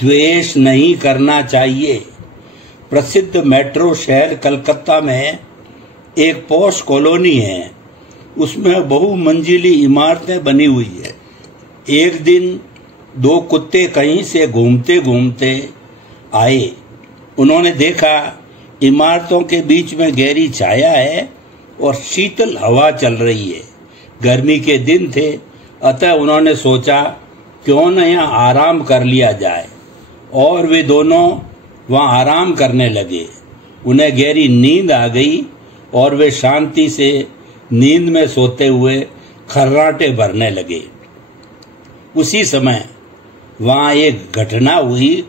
द्वेष नहीं करना चाहिए। प्रसिद्ध मेट्रो शहर कलकत्ता में एक पॉश कॉलोनी है, उसमें बहुमंजिली इमारतें बनी हुई है। एक दिन दो कुत्ते कहीं से घूमते घूमते आए। उन्होंने देखा इमारतों के बीच में गहरी छाया है और शीतल हवा चल रही है। गर्मी के दिन थे, अतः उन्होंने सोचा क्यों न यहाँ आराम कर लिया जाए, और वे दोनों वहाँ आराम करने लगे। उन्हें गहरी नींद आ गई और वे शांति से नींद में सोते हुए खर्राटे भरने लगे। उसी समय वहाँ एक घटना हुई,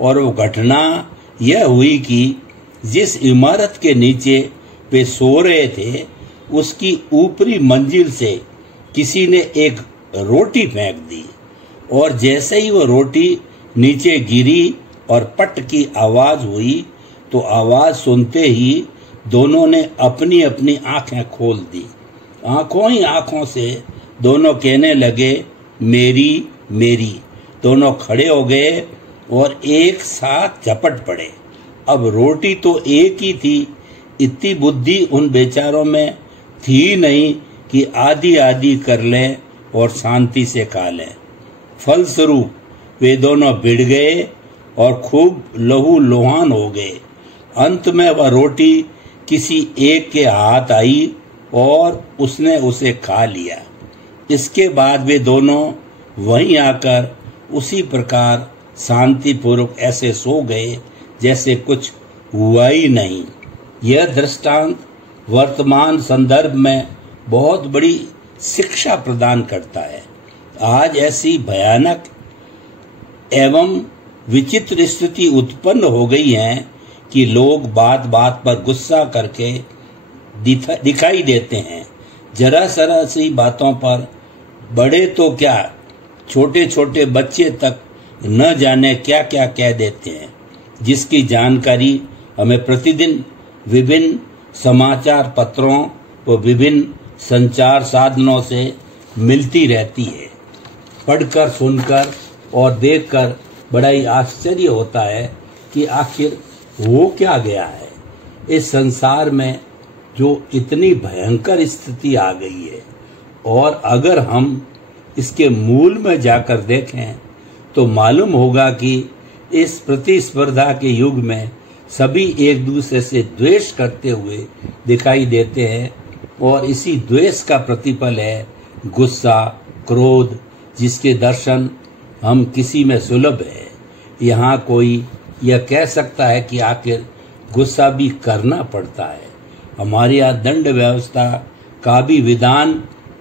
और वो घटना यह हुई कि जिस इमारत के नीचे वे सो रहे थे, उसकी ऊपरी मंजिल से किसी ने एक रोटी फेंक दी, और जैसे ही वो रोटी नीचे गिरी और पट की आवाज हुई, तो आवाज सुनते ही दोनों ने अपनी अपनी आंखें खोल दी। आंखों ही आंखों से दोनों कहने लगे, मेरी मेरी। दोनों खड़े हो गए और एक साथ झपट पड़े। अब रोटी तो एक ही थी, इतनी बुद्धि उन बेचारों में थी नहीं कि आधी आधी कर लें और शांति से खा लें। फलस्वरूप वे दोनों भिड़ गए और खूब लहू लुहान हो गए। अंत में वह रोटी किसी एक के हाथ आई और उसने उसे खा लिया। इसके बाद वे दोनों वहीं आकर उसी प्रकार शांतिपूर्वक ऐसे सो गए जैसे कुछ हुआ ही नहीं। यह दृष्टांत वर्तमान संदर्भ में बहुत बड़ी शिक्षा प्रदान करता है। आज ऐसी भयानक एवं विचित्र स्थिति उत्पन्न हो गई है कि लोग बात बात पर गुस्सा करके दिखाई देते हैं। जरा सरा सी बातों पर बड़े तो क्या, छोटे छोटे बच्चे तक न जाने क्या क्या कह देते हैं, जिसकी जानकारी हमें प्रतिदिन विभिन्न समाचार पत्रों व विभिन्न संचार साधनों से मिलती रहती है। पढ़कर, सुनकर और देखकर बड़ा ही आश्चर्य होता है कि आखिर हो क्या गया है। इस संसार में जो इतनी भयंकर स्थिति आ गई है, और अगर हम इसके मूल में जाकर देखें तो मालूम होगा कि इस प्रतिस्पर्धा के युग में सभी एक दूसरे से द्वेष करते हुए दिखाई देते हैं, और इसी द्वेष का प्रतिफल है गुस्सा, क्रोध, जिसके दर्शन हम किसी में सुलभ है। यहाँ कोई यह कह सकता है कि आखिर गुस्सा भी करना पड़ता है। हमारे यहाँ दंड व्यवस्था का भी विधान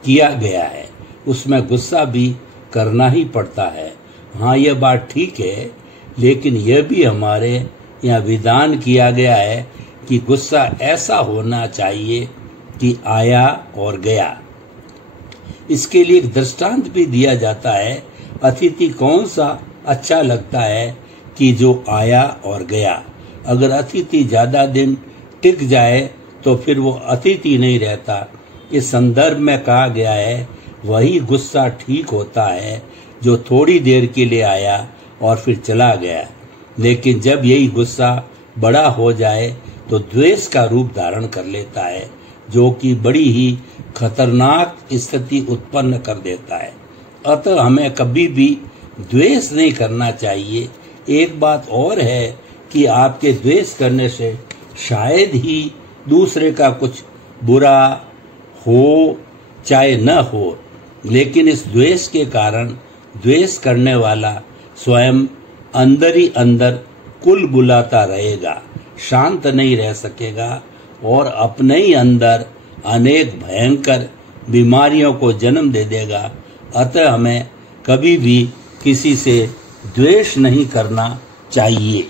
किया गया है, उसमें गुस्सा भी करना ही पड़ता है। हाँ, यह बात ठीक है, लेकिन यह भी हमारे यहाँ विधान किया गया है कि गुस्सा ऐसा होना चाहिए कि आया और गया। इसके लिए एक दृष्टांत भी दिया जाता है। अतिथि कौन सा अच्छा लगता है कि जो आया और गया। अगर अतिथि ज्यादा दिन टिक जाए तो फिर वो अतिथि नहीं रहता। इस संदर्भ में कहा गया है, वही गुस्सा ठीक होता है जो थोड़ी देर के लिए आया और फिर चला गया। लेकिन जब यही गुस्सा बड़ा हो जाए तो द्वेष का रूप धारण कर लेता है, जो कि बड़ी ही खतरनाक स्थिति उत्पन्न कर देता है। अतः हमें कभी भी द्वेष नहीं करना चाहिए। एक बात और है कि आपके द्वेष करने से शायद ही दूसरे का कुछ बुरा हो चाहे न हो, लेकिन इस द्वेष के कारण द्वेष करने वाला स्वयं अंदर ही अंदर कुल बुलाता रहेगा, शांत नहीं रह सकेगा और अपने ही अंदर अनेक भयंकर बीमारियों को जन्म दे देगा। अतः हमें कभी भी किसी से द्वेष नहीं करना चाहिए।